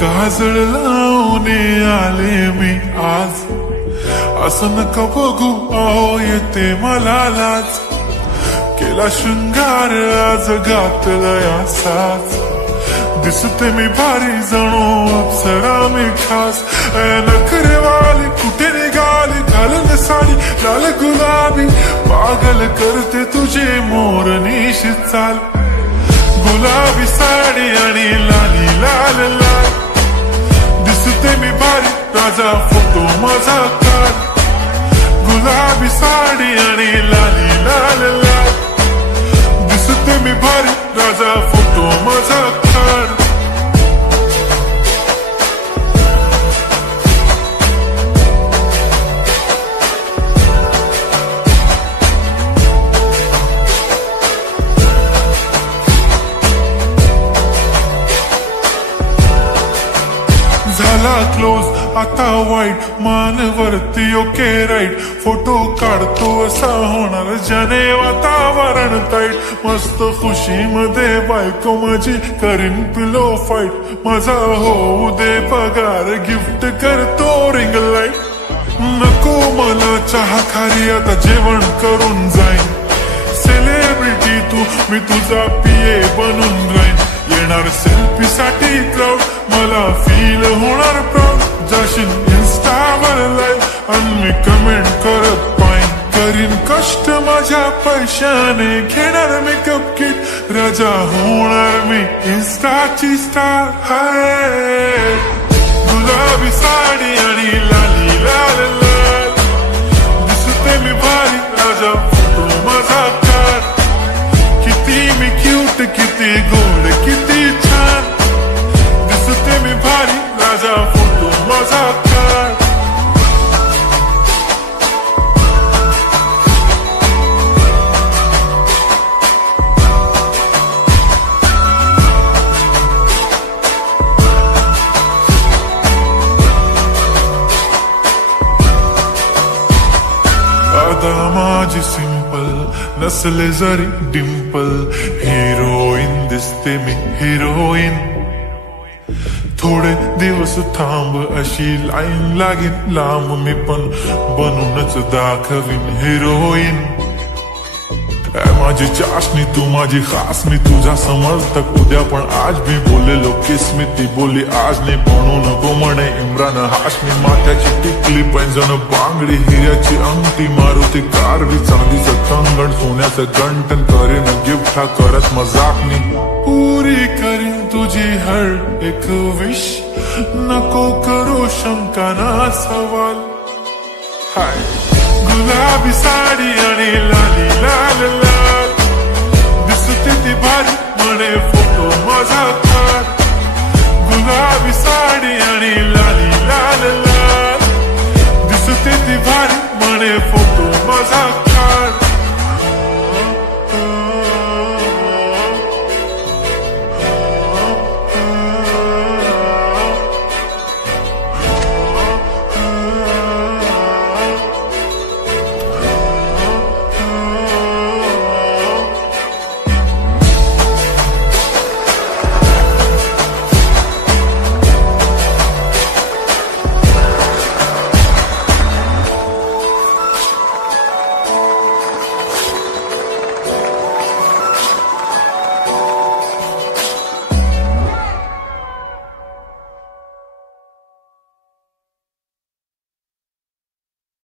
काजळ लावून आले मी आज, असं नका बघू अहो येते मला लाज. केला शृंगार आज घातलाय असाच, दिसते मी भारी जणू अप्सरा मी खास. नखरेवाली कुठे निघाली घालून साडी लाल गुलाबी, पागल करते तुझे मोरनीश चाल. गुलाबी साडी आणि लाली लाल लाल, दिसते मी भारी राजा फोटो माझा काढ. गुलाबी साडी आणि लाली लाल लाल, दिसते मी भारी राजा फोटो माझा काढ. झाला क्लोज आता वाईट, मान वरती ओके राईट. फोटो काढतो असा होणार ज्याने वातावरण ताईट. मस्त खुशी मध्ये बायको माझी करीन पिलो फाईट. माझा होऊ दे पगार गिफ्ट करतो रिंग लाईट. नको मला चहा खारी आता जेवण करून जाईन. सेलिब्रिटी तू मी तुझा पिये बनून राहीन. येणार सेल्फी साठी क्राऊड मला फील होणार प्राऊड. जाशील इन्स्टावर लाईव्ह आणि मी कमेंट करत पाईन. करीन कष्ट माझ्या पैशाने घेणार मेकअप किट. राजा होणार मी इन्स्टाची स्टार. हाय गुलाबी साडी आणि लाली लाल लाल, दिसते मी भारी राजा फोटो माझा काढ. किती मी क्यूट किती गोड किती छान, दिसते मी भारी राजा फोटो माझा काढ. आता माझी सिंपल नसले जरी डिंपल, हिरोईन दिसते मी हिरोईन. थोडे दिवस थांब अशी लाईन लागेल लांब, मी पण बनूनच दाखवीन हिरोईन. माझी चाशनी तू माझी खास, मी तुझा समर्थक उद्या पण आज भी बोलेलो किस्मी. ती बोली आज नाही बनू नको म्हणे इम्रान हाशमी. माथ्याची टिकली पैंजण बांगडी हिऱ्याची अंगठी, मारुती कारवी चांदीचं कंगण सोन्याचं गंटन. करीन गिफ्ट हा करत मजाकनी, पुरी करीन तुझी हर एक विश. नको करू शंका ना सवाल. हाय गुलाबी साडी आणि लाली लाल लाल, दिसते ती भारी म्हणे फोटो माझा काढ. गुलाबी साडी आणि लाली लाल लाल, दिसते ती भारी म्हणे फोटो माझा.